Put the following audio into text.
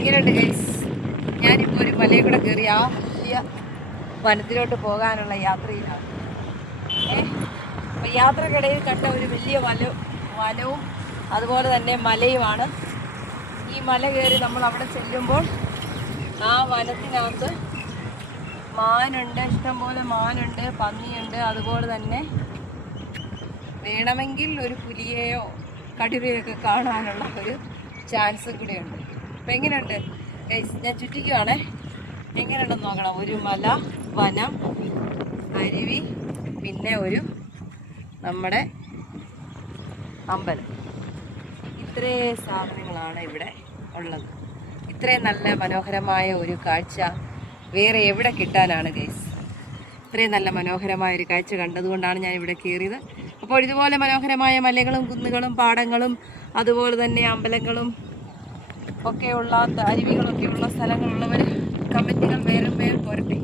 എങ്ങനെയുണ്ട് ഗൈസ്? ഞാനിപ്പോൾ ഒരു മലയിൽ കൂടെ കയറി ആ വലിയ വനത്തിലോട്ട് പോകാനുള്ള യാത്രയിലാണ്. അപ്പോൾ യാത്രക്കിടയിൽ കണ്ട ഒരു വലിയ വനവും അതുപോലെ തന്നെ മലയുമാണ്. ഈ മല കയറി നമ്മൾ അവിടെ ചെല്ലുമ്പോൾ ആ വനത്തിനകത്ത് മാനുണ്ട്, ഇഷ്ടംപോലെ മാനുണ്ട്, പന്നിയുണ്ട്, അതുപോലെ തന്നെ വേണമെങ്കിൽ ഒരു പുലിയെയോ കടുവയൊക്കെ കാണാനുള്ള ഒരു ചാൻസ് കൂടെയുണ്ട്. അപ്പം എങ്ങനെയുണ്ട് ഗൈസ്? ഞാൻ ചുറ്റിക്കുവാണേ. എങ്ങനെയുണ്ടെന്ന് നോക്കണം. ഒരു മല, വനം, അരുവി, പിന്നെ ഒരു നമ്മുടെ അമ്പലം. ഇത്രയും സാധനങ്ങളാണ് ഇവിടെ ഉള്ളത്. ഇത്രയും നല്ല മനോഹരമായ ഒരു കാഴ്ച വേറെ എവിടെ കിട്ടാനാണ് ഗൈസ്? ഇത്രയും നല്ല മനോഹരമായ ഒരു കാഴ്ച കണ്ടതുകൊണ്ടാണ് ഞാൻ ഇവിടെ കയറിയത്. അപ്പോൾ ഇതുപോലെ മനോഹരമായ മലകളും കുന്നുകളും പാടങ്ങളും അതുപോലെ തന്നെ അമ്പലങ്ങളും ഒക്കെയുള്ള അരുവികളൊക്കെയുള്ള സ്ഥലങ്ങളുള്ളവർ കമൻറ്റുകൾ വേറെ പോരട്ടെ.